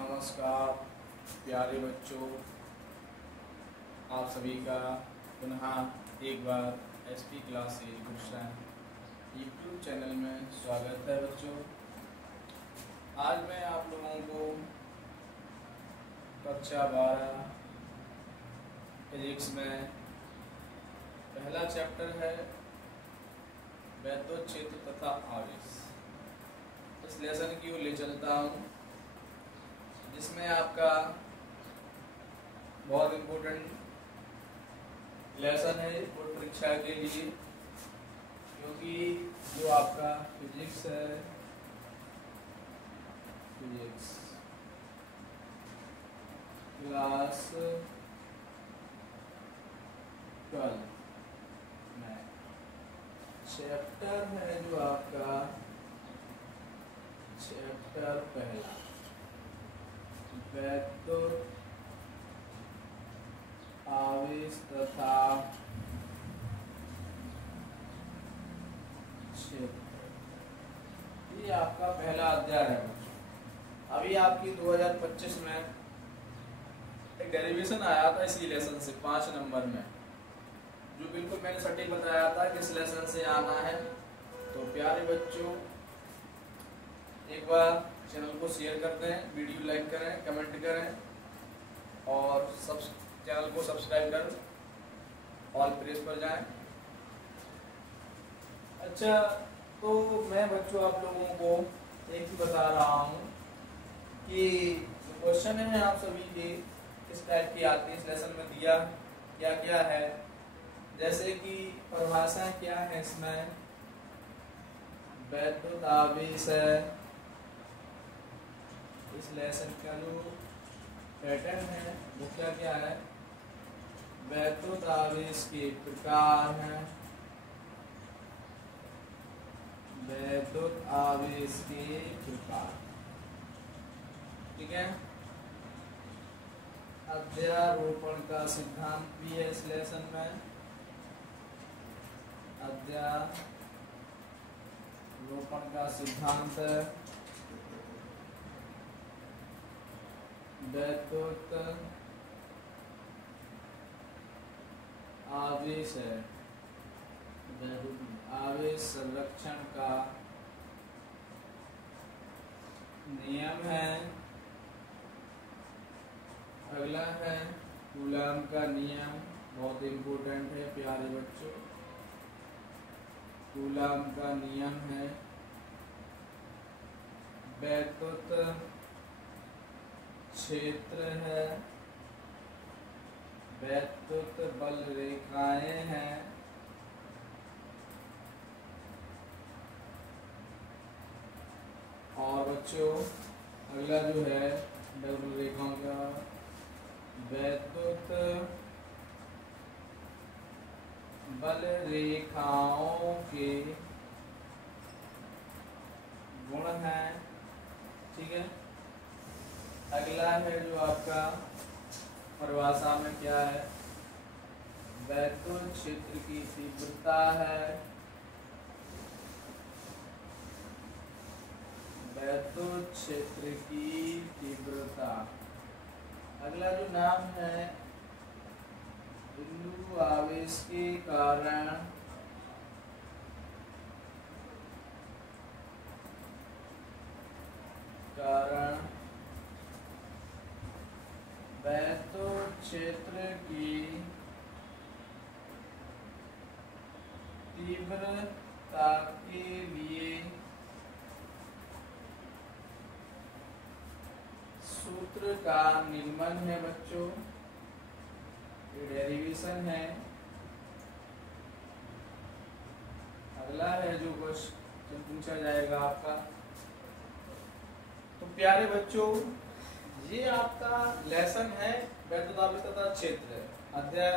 नमस्कार प्यारे बच्चों, आप सभी का पुनः एक बार एसपी क्लासेज गुलशन यूट्यूब चैनल में स्वागत है। बच्चों, आज मैं आप लोगों को कक्षा 12 फिजिक्स में पहला चैप्टर है वैद्युत क्षेत्र तथा आवेश, इस लेसन की ओर ले चलता हूँ, जिसमें आपका बहुत इम्पोर्टेंट लेसन है बोर्ड परीक्षा के लिए, क्योंकि जो आपका फिजिक्स है, फिजिक्स क्लास 12 में चैप्टर है जो आपका चैप्टर पहला वैद्युत आवेश तथा क्षेत्र, ये आपका पहला अध्याय है बच्चों। अभी आपकी 2025 में एक डेरिवेशन आया था इसी लेसन से 5 नंबर में, जो बिल्कुल मैंने सटीक बताया था कि इस लेसन से आना है। तो प्यारे बच्चों, एक बार चैनल को शेयर कर दें, वीडियो लाइक करें, कमेंट करें और चैनल को सब्सक्राइब कर ऑल प्रेस पर जाएं। अच्छा, तो मैं बच्चों आप लोगों को एक ही बता रहा हूँ कि क्वेश्चन है आप सभी के किस टाइप की आती है, इस लेसन में दिया क्या क्या है, जैसे कि परिभाषा क्या है, इसमें वैद्युत आवेश है। इस लेसन का जो पैटर्न है वो क्या क्या है, वैद्युत आवेश के प्रकार हैं, वैद्युत आवेश के प्रकार, ठीक है। अध्यारोपण का सिद्धांत भी है इस लेसन में, अध्यारोपण का सिद्धांत है, वैद्युत आवेश है, वैद्युत आवेश संरक्षण का नियम है। अगला है कूलॉम का नियम, बहुत इम्पोर्टेंट है प्यारे बच्चों, कूलॉम का नियम है। वैद्युत क्षेत्र है, वैद्युत बल रेखाएं हैं, और बच्चों अगला जो है बल रेखाओं का वैद्युत बल रेखाओं के गुण हैं, ठीक है। अगला है जो आपका परिभाषा में क्या है, वैद्युत क्षेत्र की तीव्रता है, वैद्युत क्षेत्र की तीव्रता। अगला जो नाम है बिंदु आवेश के कारण वैद्युत क्षेत्र की तीव्रता के लिए सूत्र का निम्न है बच्चों, ये डेरिवेशन है। अगला है जो क्वेश्चन पूछा जाएगा आपका। तो प्यारे बच्चों, ये आपका लेसन है वैद्युत आवेश तथा क्षेत्र, अध्याय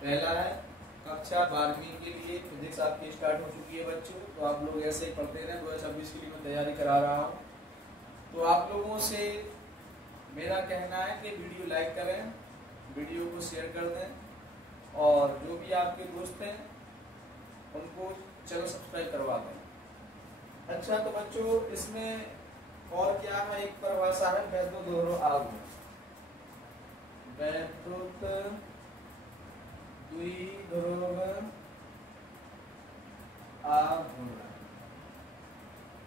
पहला है। कक्षा 12वीं के लिए फिजिक्स आपकी स्टार्ट हो चुकी है बच्चों, तो आप लोग ऐसे ही पढ़ते रहें। 2026 के लिए मैं तैयारी करा रहा हूँ। तो आप लोगों से मेरा कहना है कि वीडियो लाइक करें, वीडियो को शेयर कर दें, और जो भी आपके दोस्त हैं उनको चैनल सब्सक्राइब करवा दें। अच्छा, तो बच्चों इसमें और क्या है, एक परिभाषा है वैद्युत द्विध्रुव आघूर्ण। वैद्युत द्विध्रुव आघूर्ण।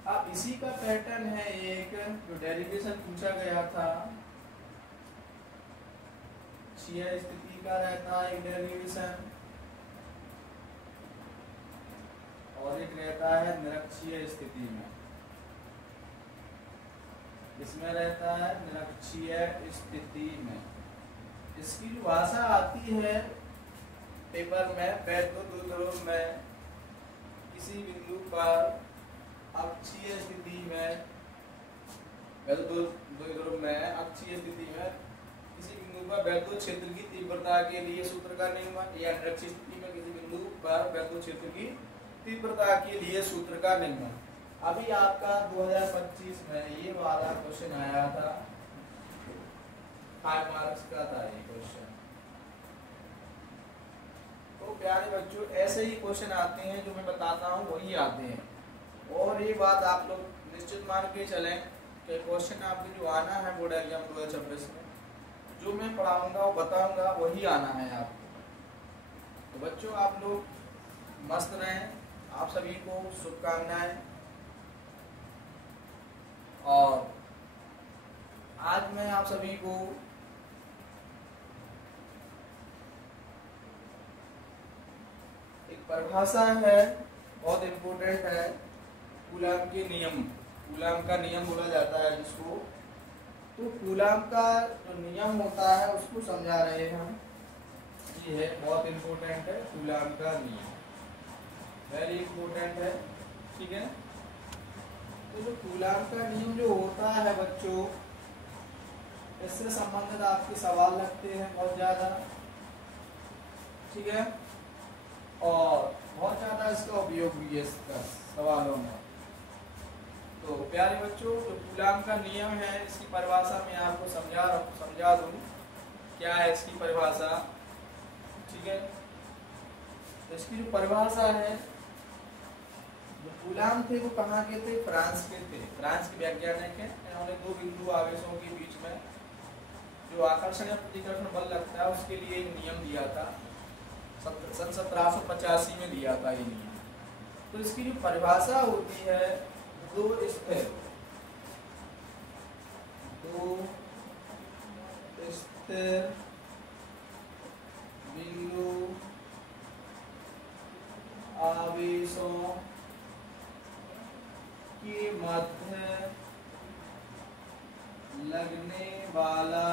अब इसी का पैटर्न है एक जो डेरिवेशन पूछा गया था, क्षीय स्थिति का रहता है एक डेरिवेशन, और एक रहता है निरक्षीय स्थिति में। इसमें रहता है निरक्षीय स्थिति में। इसकी जो भाषा आती है पेपर में, वैद्युत द्विध्रुव में किसी बिंदु पर अक्षीय स्थिति में, वैद्युत द्विध्रुव में अक्षीय स्थिति में किसी बिंदु पर वैद्युत क्षेत्र की तीव्रता के लिए सूत्र का नियमन, या निरक्षीय स्थिति में किसी बिंदु पर वैद्युत क्षेत्र की तीव्रता के लिए सूत्र का नियमन। अभी आपका 2025 में ये वाला क्वेश्चन आया था, 5 मार्क्स का था ये क्वेश्चन। तो प्यारे बच्चों, ऐसे ही क्वेश्चन आते हैं जो मैं बताता हूँ वही आते हैं। और ये बात आप लोग निश्चित मान के चलें कि क्वेश्चन आपके जो आना है बोर्ड एग्जाम 2026 में, जो मैं पढ़ाऊंगा वो बताऊंगा वही आना है आपको। तो बच्चों, आप लोग मस्त रहें, आप सभी को शुभकामनाएं। और आज मैं आप सभी को एक परिभाषा है, बहुत इम्पोर्टेंट है, कूलाम के नियम, कूलाम का नियम बोला जाता है जिसको। तो कूलाम का जो नियम होता है उसको समझा रहे हैं हम। ये है, बहुत इम्पोर्टेंट है कूलाम का नियम, वेरी इम्पोर्टेंट है, ठीक है। तो जो कूलाम का नियम जो होता है बच्चों, इससे संबंधित आपके सवाल लगते हैं बहुत ज़्यादा, ठीक है, और बहुत ज़्यादा इसका उपयोग भी है इसका सवालों में। तो प्यारे बच्चों, जो कूलाम का नियम है इसकी परिभाषा मैं आपको समझा दूँ क्या है इसकी परिभाषा, ठीक है। तो इसकी जो परिभाषा है, जो कूलाम थे वो कहाँ के थे, फ्रांस के थे। फ्रांस के वैज्ञानिक हैं। इन्होंने दो बिंदु आवेशों के बीच में जो आकर्षण या प्रतिकर्षण बल लगता है उसके लिए एक नियम दिया था, सन 1785 में दिया था ये नियम। तो इसकी जो परिभाषा होती है, दो स्थिर बिंदु आवेशों के मध्य लगने वाला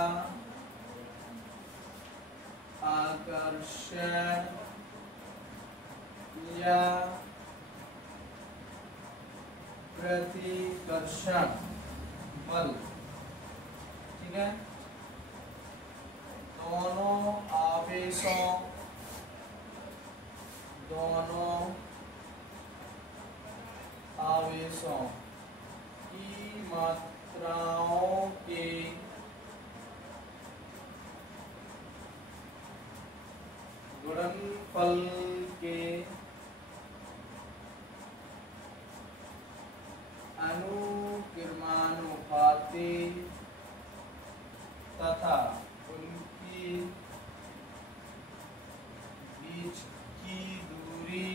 आकर्षण या प्रतिकर्षण बल, ठीक है, दोनों आवेशों की मात्राओं के गुणनफल के अनुक्रमानुपाती तथा उनकी बीच की दूरी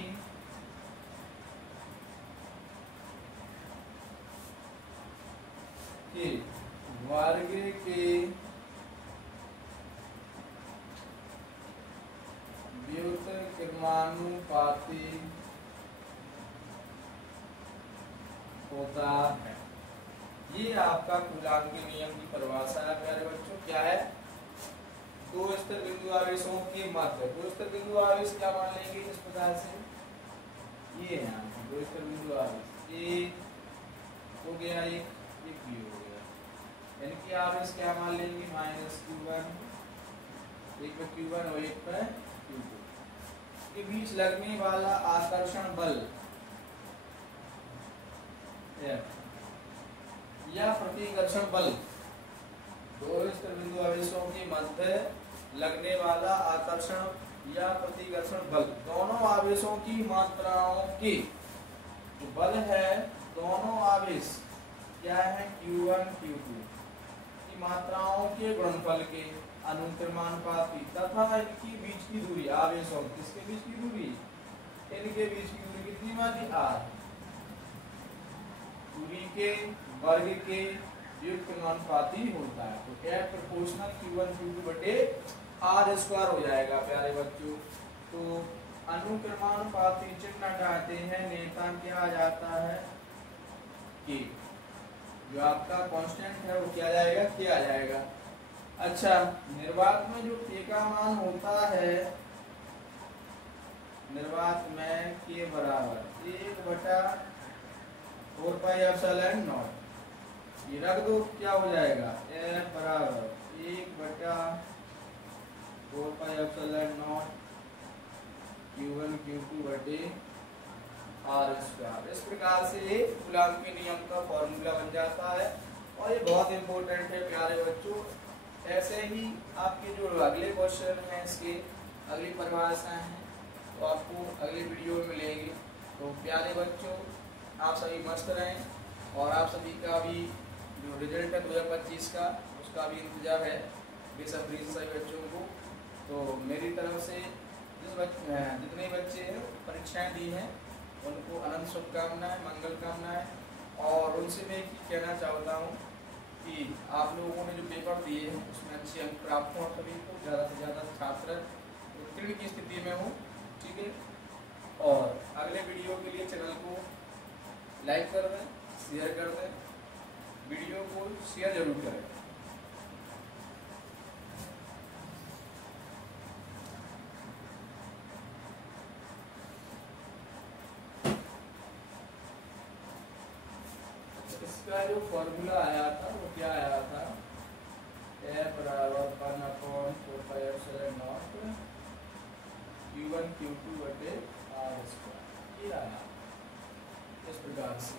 के वर्ग के व्युत्क्रमानुपाती होता है। ये आपका कूलाम के नियम की परिभाषा है प्यारे बच्चों। क्या है, दो स्थिर बिंदु आवेशों के मध्य, दो स्थिर बिंदु आवेश क्या मान लेंगे इस प्रकार से, ये है दो स्थिर बिंदु आवेश, एक हो गया, एक भी हो गया, यानी कि आवेश क्या मान लेंगे, -q1, एक पे q1 और एक पे q2 के बीच लगने वाला आकर्षण बल या प्रतिकर्षण बल, दो स्थिर बिंदु आवेशों के मध्य लगने वाला आकर्षण या प्रतिकर्षण बल, दोनों आवेशों की मात्राओं के जो बल है, दोनों आवेश क्या है Q1 Q2 की मात्राओं के गुणनफल के अनुक्रमानुपाती तथा इनकी बीच की दूरी आवेशों किसके बीच की दूरी, इनके बीच की दूरी कितनी मानी r, दूरी के वर्ग के युक्त अनुपाती होता है। तो क्या प्रोपोर्शनल Q1 Q2 बटे r स्क्वायर हो जाएगा प्यारे बच्चों। तो अनुक्रमानुपाती चिन्ह हटाते हैं, नेता क्या आ जाता है k, जो आपका कांस्टेंट है वो क्या आ जाएगा, k आ जाएगा। अच्छा, निर्वात में जो k का मान होता है, निर्वात में k बराबर 1/4 पाई एप्सिलॉन नॉट, ये रख दो, क्या हो जाएगा f बराबर 1/4 pi epsilon not Q1 Q2 बटे r स्क्वायर। इस प्रकार से ये कूलॉम के नियम का फॉर्मूला बन जाता है और ये बहुत इंपॉर्टेंट है प्यारे बच्चों। ऐसे ही आपके जो अगले क्वेश्चन हैं, इसके अगली परिभाषाएं हैं, तो आपको अगले वीडियो में मिलेंगे। तो प्यारे बच्चों, आप सभी मस्त रहें और आप सभी का भी जो रिजल्ट है 2025 का, उसका भी इंतजार है बेसब्री से सभी बच्चों को। तो मेरी तरफ से जितने बच्चे परीक्षाएं दी हैं उनको अनंत शुभकामनाएं, मंगल कामनाएं। और उनसे मैं कहना चाहता हूँ कि आप लोगों ने जो पेपर दिए हैं उसमें अच्छे अंक प्राप्त हों, सभी को ज़्यादा से ज़्यादा छात्र उत्तीर्ण की स्थिति में हो, ठीक है। और अगले वीडियो के लिए चैनल को लाइक कर दें, शेयर कर दें, वीडियो को शेयर जरूर करें। इसका जो फॉर्मूला आया था वो क्या आया था, f बराबर 1/4 pi epsilon not Q1 Q2 बटे r स्क्वायर, ये आया इस प्रकार से।